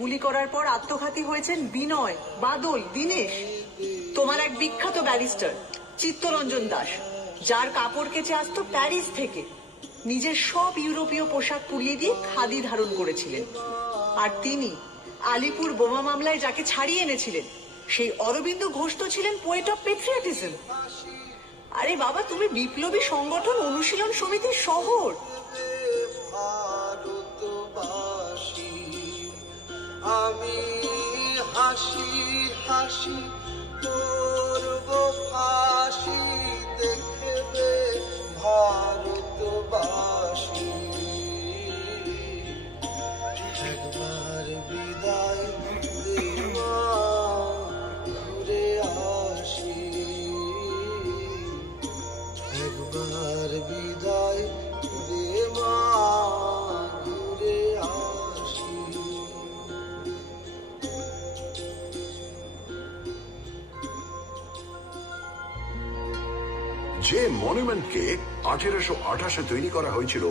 গুলি করার পর আত্মঘাতী হয়েছেন বিনয়, বাদল, দীনেশ। তোমার এক বিখ্যাত ব্যারিস্টার চিত্তরঞ্জন দাস, যার কাপড় কেচে আসতো প্যারিস থেকে, নিজের সব ইউরোপীয় পোশাক পুড়িয়ে দিয়ে খাদি ধারণ করেছিলেন। আর তিনি আলিপুর বোমা মামলায় যাকে ছাড়িয়ে এনেছিলেন, সেই অরবিন্দ ঘোষ তো ছিলেন পোয়েট অফ পেট্রিয়টিজম। আরে বাবা, তুমি বিপ্লবী সংগঠন অনুশীলন সমিতির শহর। আমি হাসি হাসি করব ফাঁসি, দেখবে ভারতবাসী। একবার বিদায় দে মা, ঘুরে আসি। একবার বিদায় দে মা, ঘুরে আসি। যে মনুমেন্টকে 1828 তৈরি করা হয়েছিল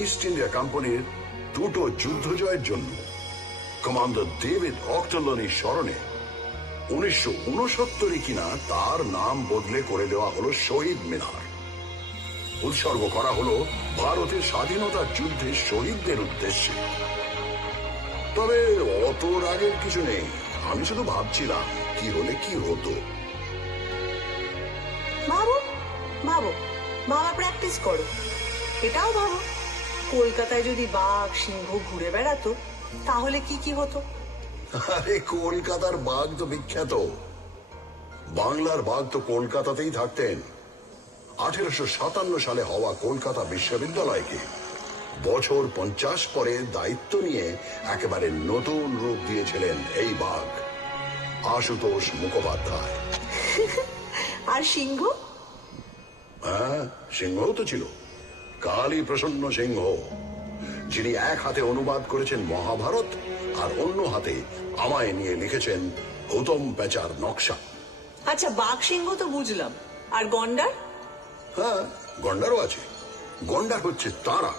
ইস্ট ইন্ডিয়া কোম্পানির দুটো যুদ্ধ জয়ের জন্য, কমান্ডার ডেভিড অক্টলনির স্মরণে 1969 কিনা তার নাম বদলে করে দেওয়া হলো শহীদ মিনার। উৎসর্গ করা হলো ভারতের স্বাধীনতার যুদ্ধে শহীদদের উদ্দেশ্যে। তবে অত রাগের কিছু নেই, আমি শুধু ভাবছিলাম কি হলে কি হতো। ভাবো ভাবো, বাবা প্র্যাকটিস করো। এটাও ভাবো, কলকাতায় যদি বাঘ সিংহ ঘুরে বেড়াতো তাহলে কি কি হতো। আরে কলকাতার বাঘ তো বিখ্যাত, বাংলার বাঘ তো কলকাতাতেই থাকতেন। 1857 সালে হওয়া কলকাতা বিশ্ববিদ্যালয়কে বছর 50 পরে দায়িত্ব নিয়ে একেবারে নতুন রূপ দিয়েছিলেন এই বাঘ, আশুতোষ মুখোপাধ্যায়। আর সিংহ? হ্যাঁ, সিংহও তো ছিল, কালী প্রসন্ন সিংহ, যিনি এক হাতে অনুবাদ করেছেন মহাভারত আর অন্য হাতে আমায় নিয়ে লিখেছেন গৌতম পেচার নকশা। আচ্ছা, বাঘ সিংহ তো বুঝলাম, আর গন্ডার? হ্যাঁ, গন্ডারও আছে। গন্ডার হচ্ছে তারা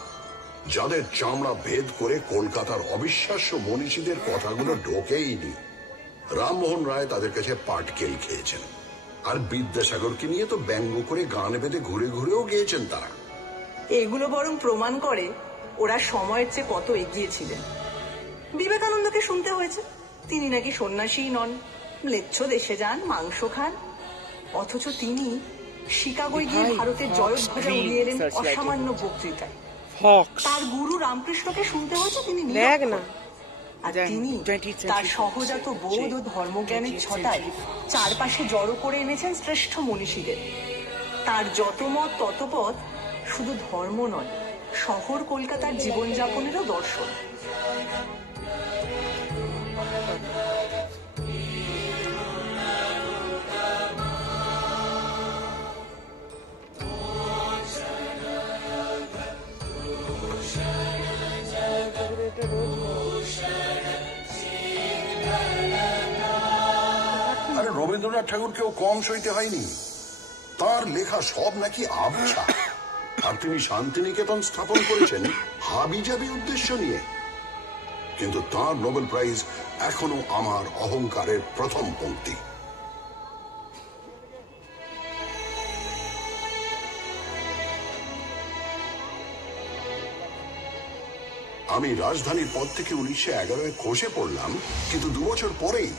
যাদের চামড়া ভেদ করে কলকাতার অবিশ্বাস্য মনীষীদের কথাগুলো ঢোকেইনি। রামমোহন রায় তাদের কাছে পাটকেল খেয়েছেন, আর বিদ্যাসাগরকে নিয়ে তো ব্যঙ্গ করে গান বেঁধে ঘুরে ঘুরেও গিয়েছেন তারা। এগুলো বরং প্রমাণ করে ওরা সময়ের চেয়ে কত এগিয়ে ছিলেন। বিবেকানন্দকে শুনতে হয়েছে তিনি নাকি সন্ন্যাসী নন, ম্লেচ্ছ দেশে যান, মাংস খান, অথচ তিনি শিকাগোয় গিয়ে ভারতের জয়ধ্বজা উড়িয়ে এলেন অসামান্য বক্তৃতায়। তার গুরু রামকৃষ্ণকে শুনতে হয়েছে তিনি আর তিনি তার সহজাত বোধ ও ধর্মজ্ঞানের ছটায় চারপাশে জড়ো করে এনেছেন শ্রেষ্ঠ মনীষীদের। তার যত মত তত পথ শুধু ধর্ম নয়, শহর কলকাতার জীবনযাপনেরও দর্শন। আরে রবীন্দ্রনাথ ঠাকুরকেও কম সইতে হয়নি, তার লেখা সব নাকি আবছা। আর তিনি শান্তিনিকেতন স্থাপন করেছেন হাবিজাবি উদ্দেশ্য নিয়ে। কিন্তু তার নোবেল প্রাইজ এখনো আমার অহংকারের প্রথম পংক্তি। আমি রাজধানীর পদ থেকে 1911 খসে পড়লাম, কিন্তু 2 বছর পরেই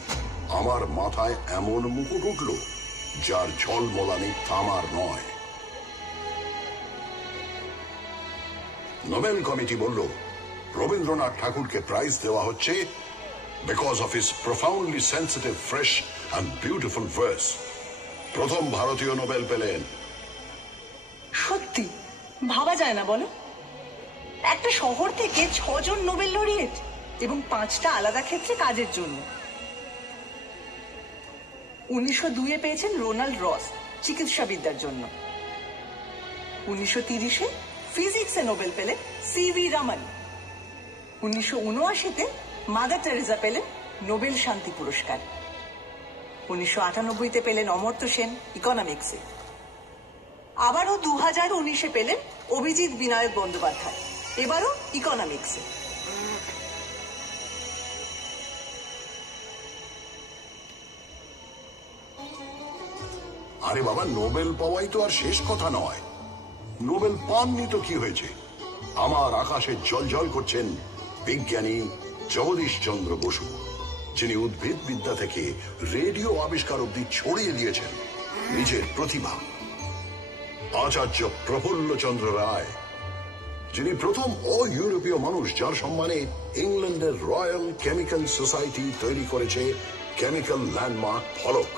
আমার মাথায় এমন মুকুট উঠল যার ঝলমলানি থামার নয়। নোবেল কমিটি বলল রবীন্দ্রনাথ ঠাকুরকে প্রাইজ দেওয়া হচ্ছে because of his profoundly sensitive, fresh and beautiful verse. প্রথম ভারতীয় নোবেল পেলেন। সত্যি ভাবা যায় না বলো, একটা শহর থেকে 6 জন নোবেল লরিয়েট এবং 5টা আলাদা ক্ষেত্রে কাজের জন্য। 1902 পেয়েছেন রোনাল্ড রস চিকিৎসাবিদ্যার জন্য। 1930 ফিজিক্সে নোবেল পেলেন সিভি রামন। 1979 মাদার টেরেসা পেলেন নোবেল শান্তি পুরস্কার। 1998 পেলেন অমর্ত্য সেন ইকোনমিক্সে। আবারও 2019 পেলেন অভিজিৎ বিনায়ক বন্দ্যোপাধ্যায়, এবারও ইকোনমিক্সে। আরে বাবা, নোবেল পাওয়াই তো আর শেষ কথা নয়। নোবেল পাননি তো কি হয়েছে? আমার আকাশে জ্বলজ্বল করছেন বিজ্ঞানী জগদীশ চন্দ্র বসু, যিনি উদ্ভিদ বিদ্যা থেকে রেডিও আবিষ্কার অব্দি ছড়িয়ে দিয়েছেন নিজের প্রতিভা। আচার্য প্রফুল্লচন্দ্র রায়, যিনি প্রথম ইউরোপীয় মানুষ যার সম্মানে ইংল্যান্ডের রয়্যাল কেমিক্যাল সোসাইটি তৈরি করেছে কেমিক্যাল ল্যান্ডমার্ক ফলক।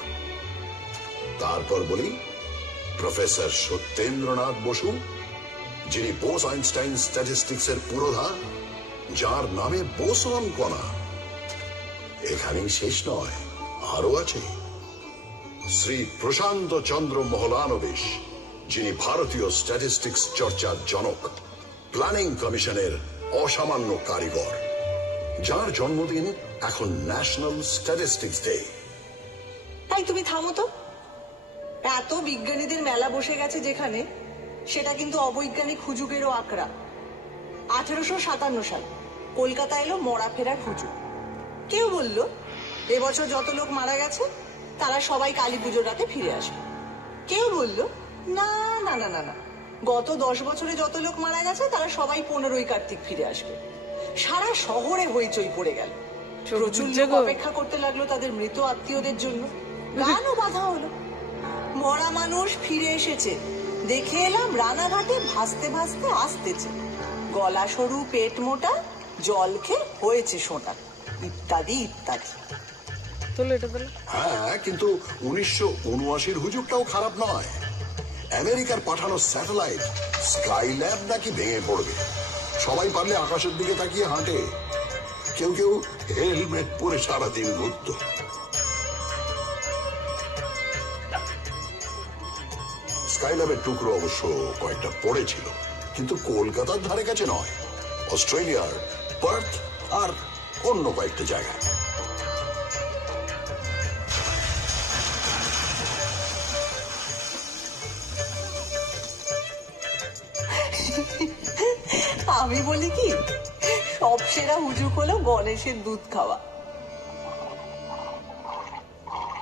তারপর বলি প্রফেসর সত্যেন্দ্রনাথ বসু, যিনি বোস আইনস্টাইন স্ট্যাটিস্টিক্স এর পুরোধা, যার নামে বোসন কণা। এখানেই শেষ নয়, আরো আছে শ্রী প্রশান্ত চন্দ্র মহলানবিশ, যিনি ভারতীয় স্ট্যাটিস্টিক্স চর্চার জনক, প্ল্যানিং কমিশনের অসামান্য কারিগর, যার জন্মদিন এখন ন্যাশনাল স্ট্যাটিস্টিক্স ডে। তাই তুমি থামো তো। এত বিজ্ঞানীদের মেলা বসে গেছে যেখানে, সেটা কিন্তু অবৈজ্ঞানিক হুজুগেরও আঁকড়া। 1857 সাল কলকাতা এলো মরা ফেরার হুজুগ। কেউ বলল এবছর যত লোক মারা গেছে তারা সবাই কালী পুজোর রাতে ফিরে আসবে। কেউ বলল না না না না না, গত 10 বছরে যত লোক মারা গেছে তারা সবাই 15ই কার্তিক ফিরে আসবে। সারা শহরে হইচই পড়ে গেল। প্রচুর লোক অপেক্ষা করতে লাগলো তাদের মৃত আত্মীয়দের জন্য। গানও বাধা হলো। মরা মানুষ ফিরে এসেছে, দেখে এলাম রানাঘাটে ভাসতে ভাসতে আসতেছে, গলা সরু পেট মোটা, জল খেয়ে হয়েছে সোনা, ইত্যাদি ইত্যাদি। হ্যাঁ, কিন্তু 1979 হুজুগটাও খারাপ নয়। আমেরিকার পাঠানো স্যাটেলাইট স্কাই ল্যাব নাকি ভেঙে পড়বে। সবাই পারলে আকাশের দিকে তাকিয়ে হাঁটে, কেউ কেউ হেলমেট পরে সারাদিন ঘুরত। স্কাইল্যাবের টুকরো অবশ্য কয়েকটা পড়েছিল, কিন্তু কলকাতার ধারে কাছে নয়, অস্ট্রেলিয়ার পার্থ আর অন্য কয়েকটা জায়গায়। আমি বলি কি, সব সেরা হুজুগ হলো গণেশের দুধ খাওয়া।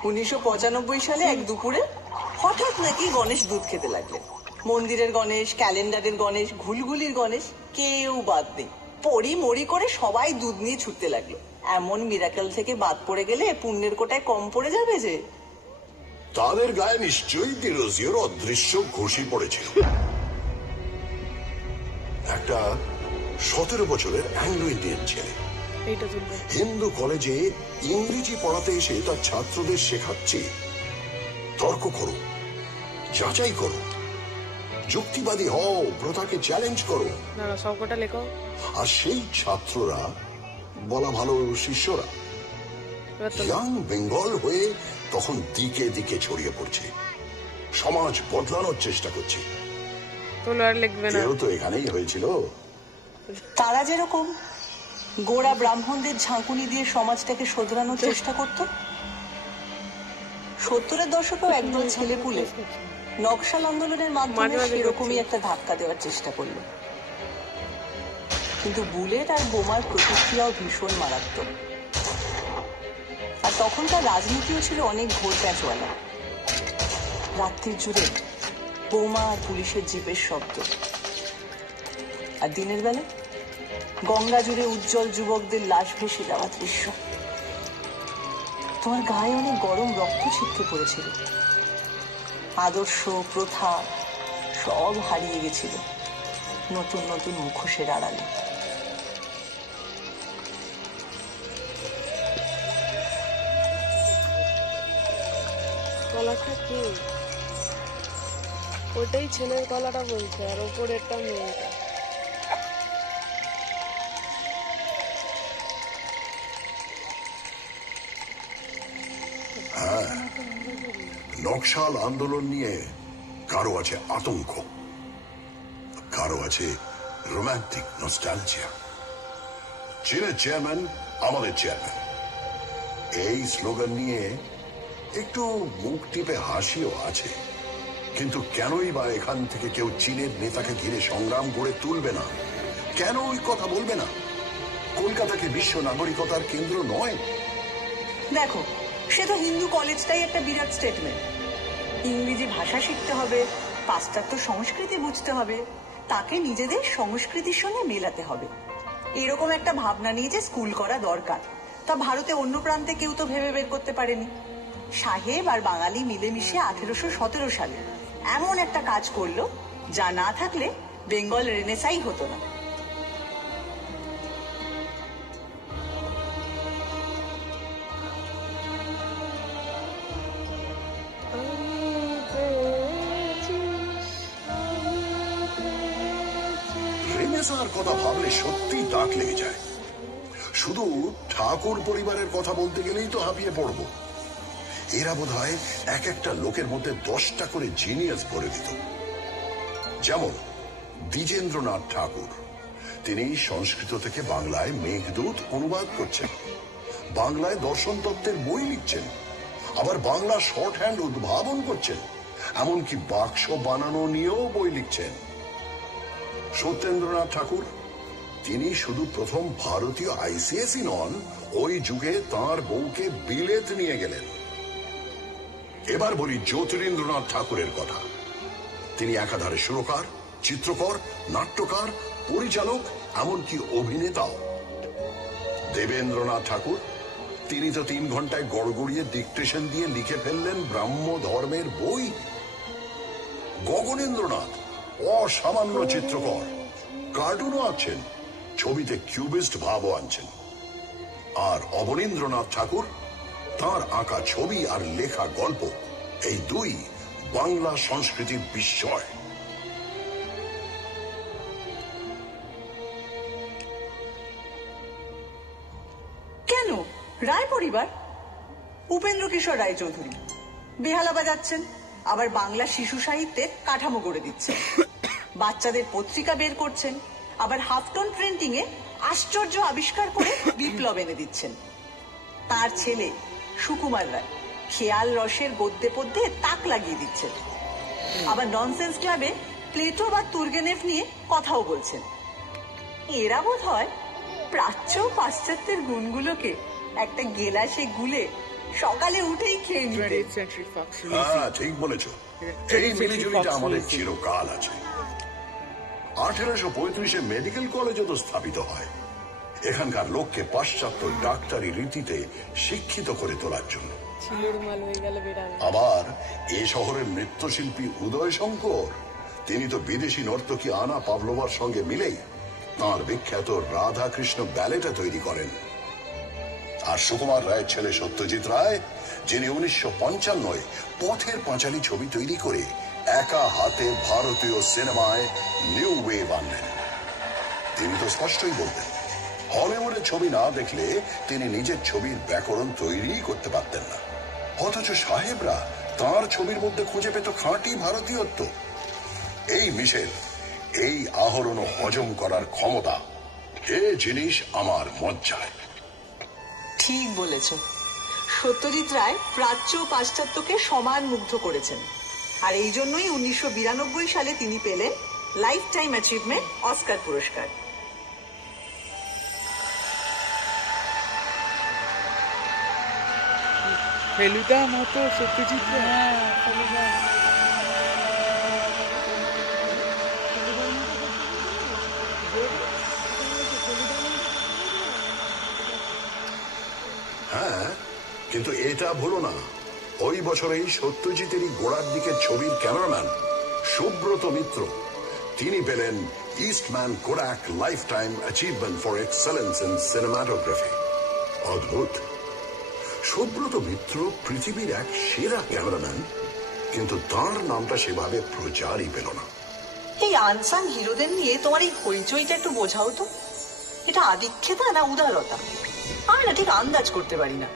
1995 সালে এক দুপুরে হঠাৎ নাকি গণেশ দুধ খেতে লাগলেন। মন্দিরের গণেশ, ক্যালেন্ডারের গণেশ, ঘুলঘুলির গণেশ, কেউ বাদ নেই। পড়ি মরি করে সবাই দুধ নিয়ে ছুটতে লাগলো। এমন মিরাকেল থেকে বাদ পড়ে গেলে পুণ্যের কোটায় কম পড়ে যাবে যে। তাদের গায়ে নিশ্চয়ই ডিরোজিওর অদৃশ্য ঘুষি পড়েছিল। একটা 17 বছরের অ্যাংলো ইন্ডিয়ান ছেলে হিন্দু কলেজে ইংরেজি পড়াতে এসে তার ছাত্রদের শেখাচ্ছে তর্ক করো, যাচাই করো, যুক্তিবাদী হও, প্রথাকে চ্যালেঞ্জ করো। আর সেই ছাত্ররা, বলা ভালো শিষ্যরা, ইয়াং বেঙ্গল হয়ে তখন দিকে দিকে ছড়িয়ে পড়ছে, সমাজ বদলানোর চেষ্টা করছে। কেউ তো এখানেই হয়েছিল। তারা যেরকম গোড়া ব্রাহ্মণদের ঝাঁকুনি দিয়ে সমাজটাকে শোধরানোর চেষ্টা করত, 70-এর দশকেও একদল ছেলেপুলে নকশাল আন্দোলনের মাধ্যমে সেরকমই একটা ধাক্কা দেওয়ার চেষ্টা করলো। কিন্তু বুলেট আর বোমার প্রতিক্রিয়াও ভীষণ মারাত্মক। আর তখনকার রাজনীতিও ছিল অনেক ঘোর প্যাঁচওয়ালা। রাত্রির জুড়ে বোমা আর পুলিশের জিপের শব্দ, আর দিনের বেলা গঙ্গা জুড়ে উজ্জ্বল যুবকদের লাশ ভেসে যাওয়া দৃশ্য। তোমার গায়ে অনেক গরম রক্ত ছিটকে পড়েছিল। আদর্শ, প্রথা সব হারিয়ে গেছিল নতুন নতুন মুখোশের আড়ালে। গলাটা কি? ওটাই ছেলের গলাটা বলছে, আর ওপরেরটা মেয়েটা। হ্যাঁ, নকশাল আন্দোলন নিয়ে কারো আছে আতঙ্ক, কারো আছে রোমান্টিক নস্টালজিয়া। চীনের চেয়ারম্যান আমাদের চেয়ারম্যান, এই স্লোগান নিয়ে একটু মুখ টিপে হাসিও আছে। কিন্তু কেনই বা এখান থেকে কেউ চীনের নেতাকে ঘিরে সংগ্রাম গড়ে তুলবে না? কেন ওই কথা বলবে না? কলকাতাকে বিশ্ব নাগরিকতার কেন্দ্র নয়? দেখো, সে তো হিন্দু কলেজটাই একটা বিরাট স্টেটমেন্ট। ইংরেজি ভাষা শিখতে হবে, পাশ্চাত্য সংস্কৃতি বুঝতে হবে, তাকে নিজেদের সংস্কৃতির সঙ্গে মেলাতে হবে। এরকম একটা ভাবনা নিয়ে যে স্কুল করা দরকার, তা ভারতে অন্য প্রান্তে কেউ তো ভেবে বের করতে পারেনি। সাহেব আর বাঙালি মিলেমিশে 1817 সালে এমন একটা কাজ করলো, যা না থাকলে বেঙ্গল রেনেসাই হতো না। রেনেসাঁর কথা ভাবলে সত্যি দাঁত লেগে যায়। শুধু ঠাকুর পরিবারের কথা বলতে গেলেই তো হাঁপিয়ে পড়ব। এরা বোধহয় এক একটা লোকের মধ্যে 10টা করে জিনিয়াস ভরে দিত। যেমন দ্বিজেন্দ্রনাথ ঠাকুর, তিনি সংস্কৃত থেকে বাংলায় মেঘদূত অনুবাদ করছেন, বাংলায় দর্শন তত্ত্বের বই লিখছেন, আবার বাংলা শর্ট হ্যান্ড উদ্ভাবন করছেন, এমনকি বাক্স বানানো নিয়েও বই লিখছেন। সত্যেন্দ্রনাথ ঠাকুর, তিনি শুধু প্রথম ভারতীয় আইসিএসই নন, ওই যুগে তাঁর বউকে বিলেত নিয়ে গেলেন। এবার বলি জ্যোতিরিন্দ্রনাথ ঠাকুরের কথা। তিনি একাধারে সুরকার, চিত্রকর, নাট্যকার, পরিচালক, এমনকি অভিনেতাও। দেবেন্দ্রনাথ ঠাকুর, তিনি তো 3 ঘন্টায় গড়গড়িয়ে ডিকটেশন দিয়ে লিখে ফেললেন ব্রাহ্ম ধর্মের বই। গগনেন্দ্রনাথ অসামান্য চিত্রকর, কার্টুনও আছেন, ছবিতে কিউবিস্ট ভাবও আনছেন। আর অবনীন্দ্রনাথ ঠাকুর, তাঁর আঁকা ছবি আর লেখা গল্প, এই দুই বাংলা সংস্কৃতির বিস্ময়। কেন রায় পরিবার? উপেন্দ্র কিশোর রায় চৌধুরী বেহালা বাজাচ্ছেন, আবার বাংলা শিশু সাহিত্যের কাঠামো গড়ে দিচ্ছেন, বাচ্চাদের পত্রিকা বের করছেন, আবার হাফটন প্রিন্টিং এ আশ্চর্য আবিষ্কার করে বিপ্লব এনে দিচ্ছেন। তার ছেলে সুকুমার রায় খেয়াল রসের গদ্যে পদ্যে তাক লাগিয়ে দিচ্ছেন, আবার ননসেন্স ক্লাবে প্লেটো বা তুর্গেনেভ নিয়ে কথাও বলছেন। এরা বোধ হয় প্রাচ্য পাশ্চাত্যের গুণগুলোকে একটা গেলাসে গুলে সকালে উঠেই খেয়ে নিতে। ঠিক বলেছ, এই মিলিজুলিটা আমাদের চিরকাল আছে। 1835-এ মেডিকেল কলেজও তো স্থাপিত হয় এখানকার লোককে পাশ্চাত্য ডাক্তারি রীতিতে শিক্ষিত করে তোলার জন্য। আবার এ শহরের নৃত্যশিল্পী উদয় শঙ্কর, তিনি তো বিদেশি নর্তকী আনা পাভলোভার সঙ্গে মিলেই তাঁর বিখ্যাত রাধা কৃষ্ণ ব্যালেটা তৈরি করেন। আর সুকুমার রায়ের ছেলে সত্যজিৎ রায়, যিনি 1955-এ পথের পাঁচালী ছবি তৈরি করে একা হাতে ভারতীয় সিনেমায় নিউ ওয়েভ আনলেন। তিনি তো স্পষ্টই বলতেন, হলিউডের ছবি না দেখলে তিনি নিজের ছবির ব্যাকরণ তৈরি করতে পারতেন না। অথচ সাহেবরা তাঁর ছবির মধ্যে খুঁজে পেত খাঁটি ভারতীয়ত্ব। এই মিশেল, এই আহরণ ও হজম করার ক্ষমতা, এ জিনিস আমার মজ্জায়। ঠিক বলেছ, সত্যজিৎ রায় প্রাচ্য পাশ্চাত্যকে সমান মুগ্ধ করেছেন। আর এই জন্যই 1992 সালে তিনি পেলেন লাইফ টাইম অ্যাচিভমেন্ট অস্কার পুরস্কার। ফেলুদা মতো সত্যজিৎ রায়। হ্যাঁ, কিন্তু এটা ভুলো না, ওই বছরেই সত্যজিতেরই গোড়ার দিকের ছবির ক্যামেরাম্যান সুব্রত মিত্র, তিনি পেলেন Eastman Kodak life time achievement for excellence in cinematography. অদ্ভুত, সুব্রত মিত্র পৃথিবীর এক সেরা ক্যামেরাম্যান, কিন্তু তার নামটা সেভাবে প্রচারই পেল না। এই আনসাং হিরোদের নিয়ে তোমার এই হইচইটা একটু বোঝাও তো, এটা আদিক্ষেতা না উদারতা? আমি না ঠিক আন্দাজ করতে পারি না।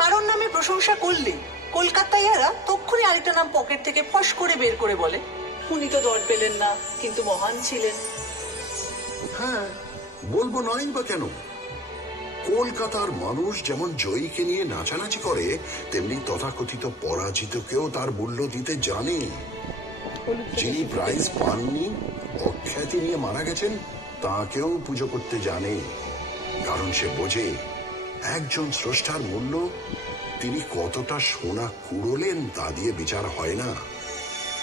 কারণ নামে প্রশংসা করলে কলকাতায় এরা তক্ষুনি আরেকটা নাম পকেট থেকে ফস করে বের করে বলে, উনি তো দর পেলেন না কিন্তু মহান ছিলেন। হ্যাঁ, বলবো নয় বা কেন? কলকাতার মানুষ যেমন জয়ীকে নিয়ে নাচানাচি করে, তেমনি তথাকথিত পরাজিতকেও তার মূল্য দিতে জানে। যিনি প্রাইজ পাননি, অখ্যাতি নিয়ে মারা গেছেন, তাকেও পুজো করতে জানে। কারণ সে বোঝে একজন স্রষ্টার মূল্য তিনি কতটা সোনা কুড়োলেন তা দিয়ে বিচার হয় না,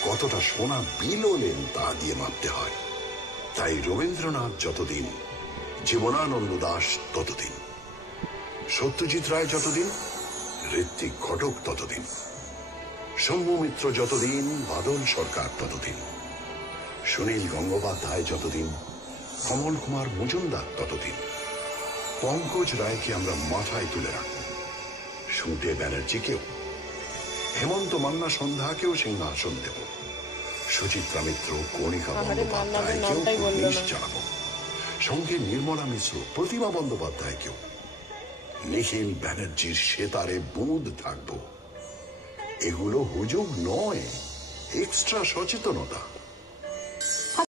কতটা সোনা বিলোলেন তা দিয়ে মাপতে হয়। তাই রবীন্দ্রনাথ যতদিন, জীবনানন্দ দাশ ততদিন, সত্যজিৎ রায় যতদিন, ঋত্বিক ঘটক ততদিন, শম্ভু মিত্র যতদিন, বাদল সরকার ততদিন, সুনীল গঙ্গোপাধ্যায় যতদিন, কমল কুমার মজুমদার ততদিন। পঙ্কজ রায়কে আমরা মাথায় তুলে রাখব, সুটে ব্যানার্জিকেও, হেমন্ত মান্না সন্ধ্যাকেও সিংহাসন দেব, সুচিত্রা মিত্র, কণিকা বন্দ্যোপাধ্যায়কেও পুলিশ জানাবো, সঙ্গে নির্মলা মিশ্র, প্রতিমা বন্দ্যোপাধ্যায়কেও, নিখিল ব্যানার্জির সেতারে বুঁদ থাকবো। এগুলো হুজুগ নয়, এক্সট্রা সচেতনতা।